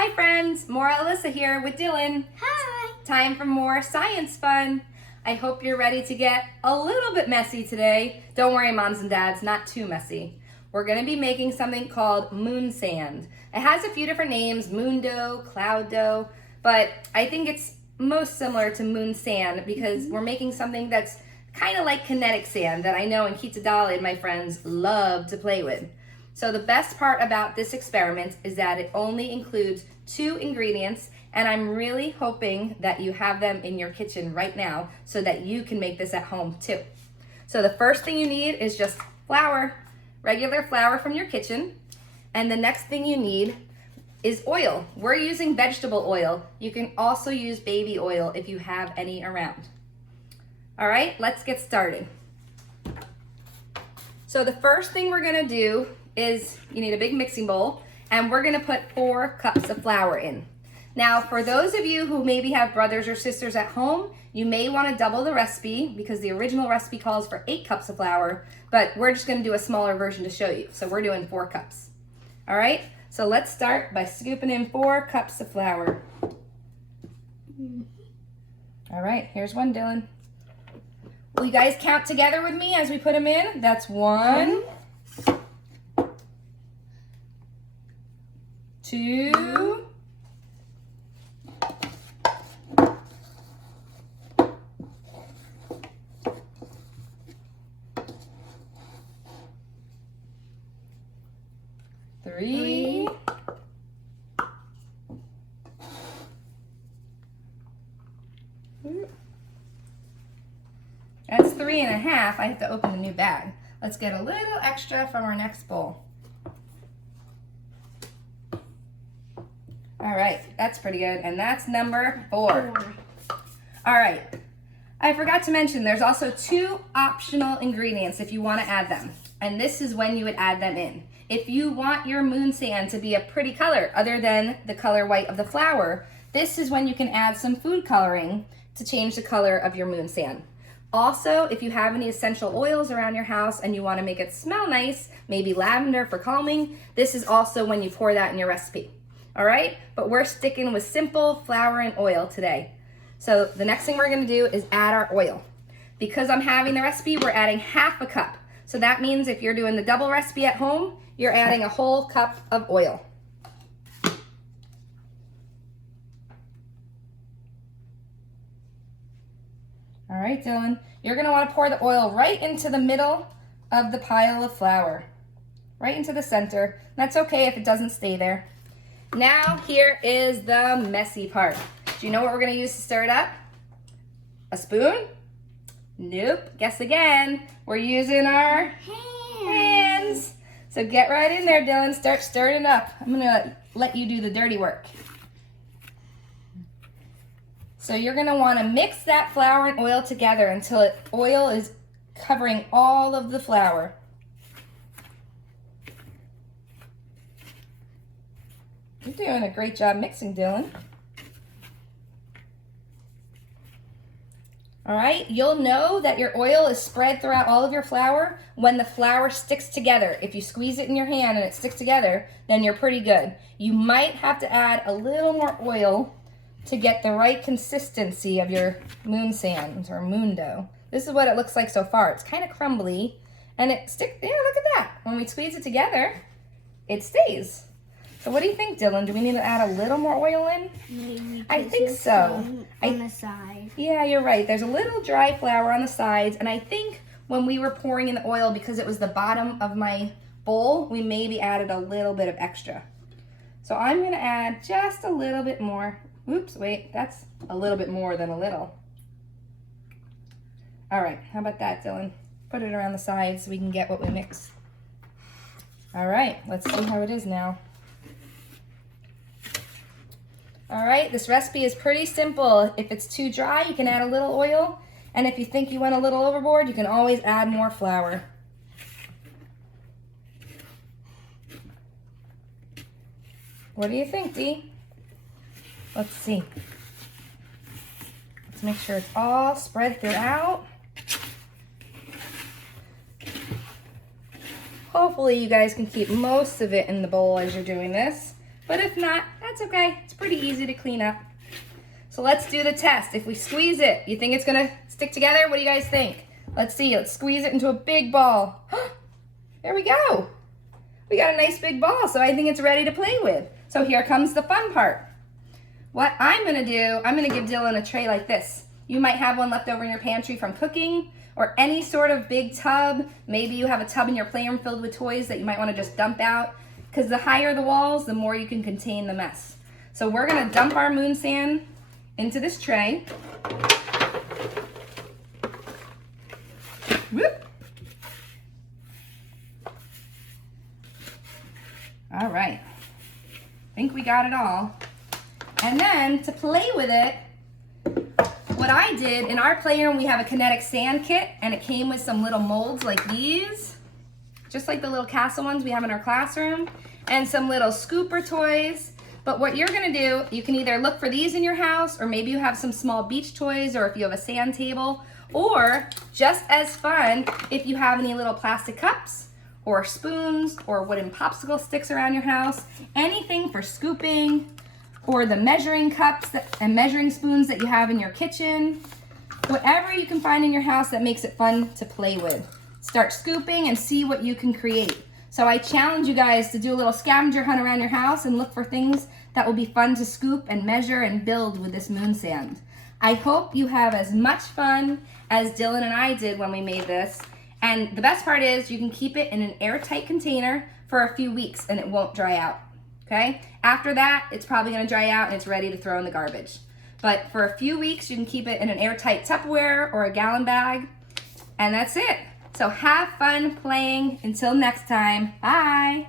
Hi friends, Morah Alyssa here with Dylan. Hi! Time for more science fun. I hope you're ready to get a little bit messy today. Don't worry moms and dads, not too messy. We're gonna be making something called moon sand. It has a few different names, moon dough, cloud dough, but I think it's most similar to moon sand because we're making something that's kind of like kinetic sand that I know in Kitadali and my friends love to play with. So the best part about this experiment is that it only includes 2 ingredients, and I'm really hoping that you have them in your kitchen right now so that you can make this at home too. So the first thing you need is just flour, regular flour from your kitchen, and the next thing you need is oil. We're using vegetable oil. You can also use baby oil if you have any around. All right, let's get started. So the first thing we're gonna do is you need a big mixing bowl, and we're gonna put 4 cups of flour in. Now, for those of you who maybe have brothers or sisters at home, you may wanna double the recipe because the original recipe calls for 8 cups of flour, but we're just gonna do a smaller version to show you. So we're doing 4 cups. All right, so let's start by scooping in 4 cups of flour. All right, here's one, Dylan. Will you guys count together with me as we put them in? That's 1, 2, 3, 4. That's 3.5. I have to open a new bag. Let's get a little extra from our next bowl. All right, that's pretty good. And that's number 4. All right, I forgot to mention there's also 2 optional ingredients if you want to add them. And this is when you would add them in. If you want your moon sand to be a pretty color other than the color white of the flour, this is when you can add some food coloring to change the color of your moon sand. Also, if you have any essential oils around your house and you want to make it smell nice, maybe lavender for calming, this is also when you pour that in your recipe. All right, but we're sticking with simple flour and oil today. So the next thing we're going to do is add our oil. Because I'm having the recipe, we're adding 1/2 cup. So that means if you're doing the double recipe at home, you're adding a whole cup of oil. All right, Dylan, you're gonna wanna pour the oil right into the middle of the pile of flour, right into the center. That's okay if it doesn't stay there. Now, here is the messy part. Do you know what we're gonna use to stir it up? A spoon? Nope, guess again. We're using our hands. So get right in there, Dylan, start stirring it up. I'm gonna let you do the dirty work. So you're gonna wanna mix that flour and oil together until oil is covering all of the flour. You're doing a great job mixing, Dylan. All right, you'll know that your oil is spread throughout all of your flour when the flour sticks together. If you squeeze it in your hand and it sticks together, then you're pretty good. You might have to add a little more oil to get the right consistency of your moon sand or moon dough. This is what it looks like so far. It's kind of crumbly and it sticks, yeah, look at that. When we squeeze it together, it stays. So what do you think, Dylan? Do we need to add a little more oil in? Maybe I think so. On the side. Yeah, you're right. There's a little dry flour on the sides, and I think when we were pouring in the oil, because it was the bottom of my bowl, we maybe added a little bit of extra. So I'm gonna add just a little bit more. Oops, wait, that's a little bit more than a little. All right, how about that, Dylan? Put it around the sides so we can get what we mix. All right, let's see how it is now. All right, this recipe is pretty simple. If it's too dry, you can add a little oil. And if you think you went a little overboard, you can always add more flour. What do you think, Dee? Let's see. Let's make sure it's all spread throughout. Hopefully you guys can keep most of it in the bowl as you're doing this. But if not, that's okay. It's pretty easy to clean up. So let's do the test. If we squeeze it, you think it's gonna stick together? What do you guys think? Let's see, let's squeeze it into a big ball. There we go. We got a nice big ball, so I think it's ready to play with. So here comes the fun part. What I'm gonna do, I'm gonna give Dylan a tray like this. You might have one left over in your pantry from cooking, or any sort of big tub. Maybe you have a tub in your playroom filled with toys that you might wanna just dump out, because the higher the walls, the more you can contain the mess. So we're gonna dump our moon sand into this tray. Whoop. All right, I think we got it all. And then to play with it, what I did, in our playroom we have a kinetic sand kit, and it came with some little molds like these, just like the little castle ones we have in our classroom, and some little scooper toys. But what you're gonna do, you can either look for these in your house, or maybe you have some small beach toys, or if you have a sand table, or just as fun, if you have any little plastic cups, or spoons, or wooden popsicle sticks around your house, anything for scooping, or the measuring cups and measuring spoons that you have in your kitchen, whatever you can find in your house that makes it fun to play with. Start scooping and see what you can create. So I challenge you guys to do a little scavenger hunt around your house and look for things that will be fun to scoop and measure and build with this moon sand. I hope you have as much fun as Dylan and I did when we made this. And the best part is you can keep it in an airtight container for a few weeks and it won't dry out, okay? After that, it's probably gonna dry out and it's ready to throw in the garbage. But for a few weeks, you can keep it in an airtight Tupperware or a gallon bag, and that's it. So have fun playing. Until next time, bye.